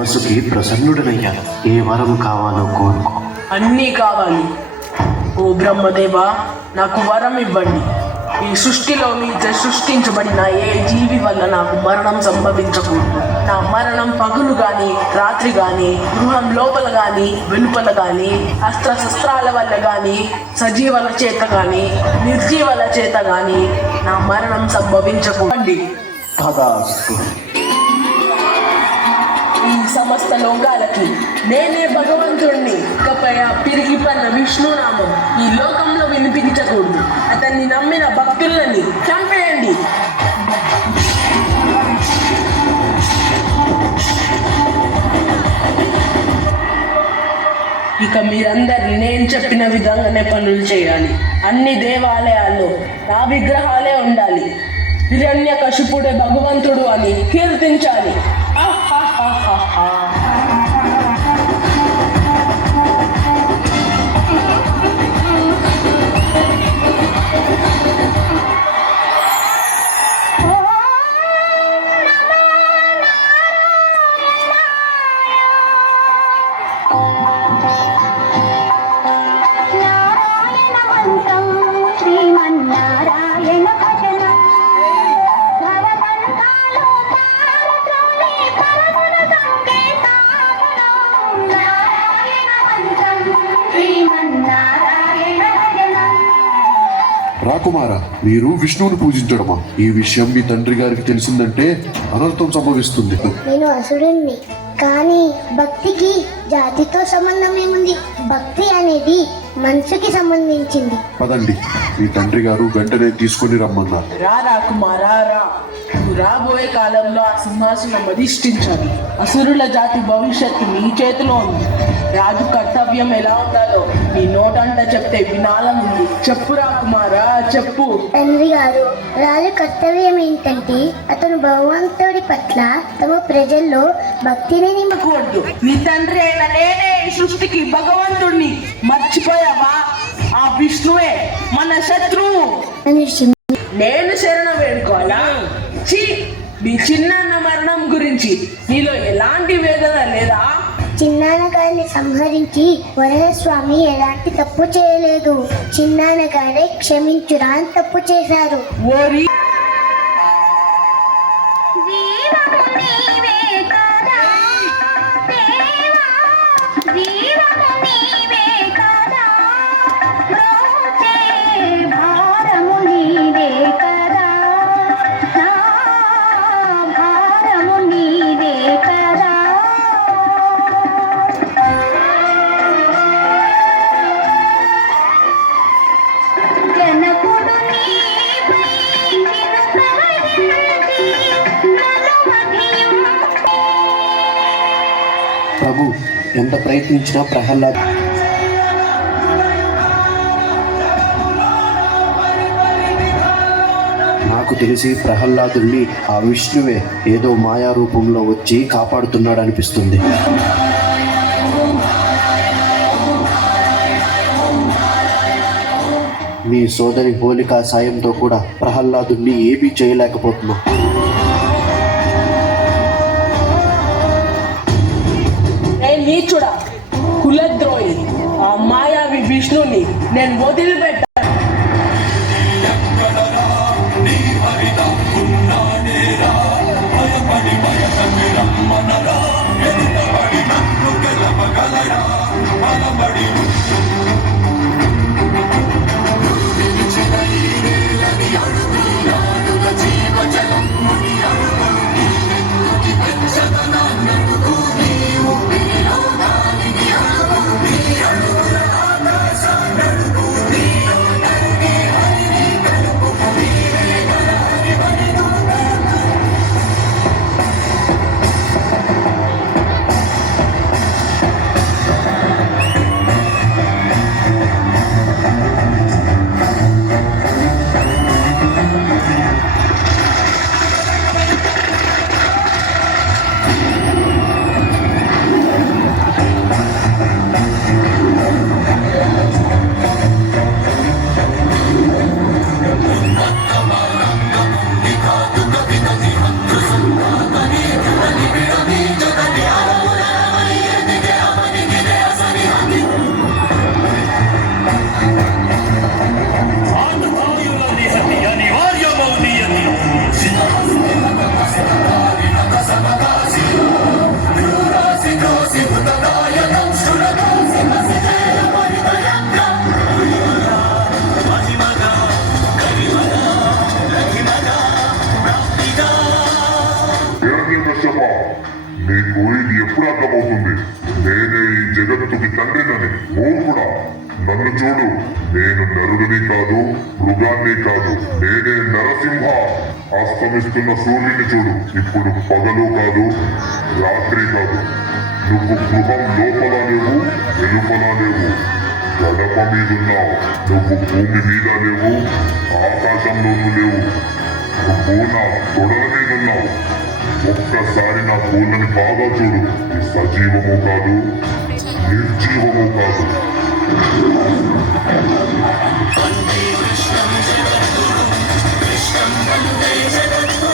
వసుకి ప్రసన్నుడనయ్యాను. ఏ వరం కావాలో కోరుకో. అన్నీ కావాలి. ఓ బ్రహ్మదేవా, నాకు వరం ఇవ్వండి. ఈ సృష్టిలో మీతో సృష్టించబడిన ఏ జీవి వల్ల నాకు మరణం సంభవించకూడదు. నా మరణం పగులు గాని రాత్రి గాని, గృహం లోపల గాని వెలుపల గాని, అస్త్రశస్త్రాల వల్ల గాని, సజీవుల చేత గాని నిర్జీవుల చేత గాని నా మరణం సంభవించకూడదు. తదాస్తు. ఈ సమస్త లోకాలకి నేనే భగవంతుడిని. ఇకపై ఆ పిరిగి పన్న విష్ణునామం ఈ లోకంలో వినిపించకూడదు. అతన్ని నమ్మిన భక్తులని చంపేయండి. ఇక మీరందరినీ నేను చెప్పిన విధంగానే పనులు చేయాలి. అన్ని దేవాలయాల్లో నా విగ్రహాలే ఉండాలి. హిరణ్యకశిపుడే భగవంతుడు అని కీర్తించాలి. రాకుమార, మీరు విష్ణువుని పూజించడమా? ఈ విషయం మీ తండ్రి గారికి తెలిసిందంటే అనర్థం సంభవిస్తుంది. నేను అసురుణ్ణి, కానీ భక్తికి జాతితో సంబంధం ఏముంది? భక్తి అనేది మనసుకి సంబంధించింది. పదండి, మీ తండ్రి గారు వెంటనే తీసుకొని రమ్మన్నారు. రా కుమారా రా. నువ్వు రాబోయే కాలంలో ఆ సింహాసనం అధిష్ఠించాలి. అసురుల జాతి భవిష్యత్తు మీ చేతిలో ఉంది. రాజు కర్తవ్యం ఎలా ఉండాలో నీ నోటంట చెప్తే వినాలనుంది. చెప్పు రాకుమారా, చెప్పు. తండ్రి గారు, రాజు కర్తవ్యం ఏంటంటే అతను భగవంతుడి పట్ల తమ ప్రజల్లో భక్తిని నింపకూడదు. నీ తండ్రి అయిన నేనే ఈ సృష్టికి భగవంతుడిని. మర్చిపోయావా? ఆ విష్ణువే మన శత్రువు. నేను శరణ వేడుకోవాలా? ఛీ, నీ చిన్నాన్న మరణం గురించి నీలో ఎలాంటి వేదన లేదా? చిన్నాన్న గారిని సంహరించి వరదస్వామి ఎలాంటి తప్పు చేయలేదు. చిన్నాన్న గారే క్షమించురా అని తప్పు చేశారు. ఓరి ప్రభు, ఎంత ప్రయత్నించినా ప్రహ్లాద్ నాకు తెలిసి ప్రహ్లాదుల్ని ఆ విష్ణువే ఏదో మాయా రూపంలో వచ్చి కాపాడుతున్నాడు అనిపిస్తుంది. మీ సోదరి హోలికా సాయంతో కూడా ప్రహ్లాదుల్ని ఏమీ చేయలేకపోతున్నా. నీచుడా, కులద్రోహి, ఆ మాయావి విష్ణుని నేను వదిలిపెట్ట. ఇది ఎప్పుడు అర్థమవుతుంది? నేనే ఈ జగత్తుకి తండ్రినని. మూర్ఖుడా, నన్ను చూడు. నేను నరుడిని కాదు, మృగాన్ని కాదు. నేనే నరసింహ. అస్తమిస్తున్న సూర్యుని చూడు. ఇప్పుడు పగలు కాదు, రాత్రి కాదు. నువ్వు గృహం లోపల లేవు, వెలుపల లేవు. గడప మీదున్నావు. నువ్వు భూమి మీద లేవు, ఆకాశంలోనూ లేవు. నువ్వు నా తొడల మీదున్నావు. ఒక్కసారి నా పూలని బాగా చూడు. ఇది సజీవము కాదు, నిర్జీవము కాదు. వందే కృష్ణం జగద్గురు కృష్ణం వందే జగద్గురు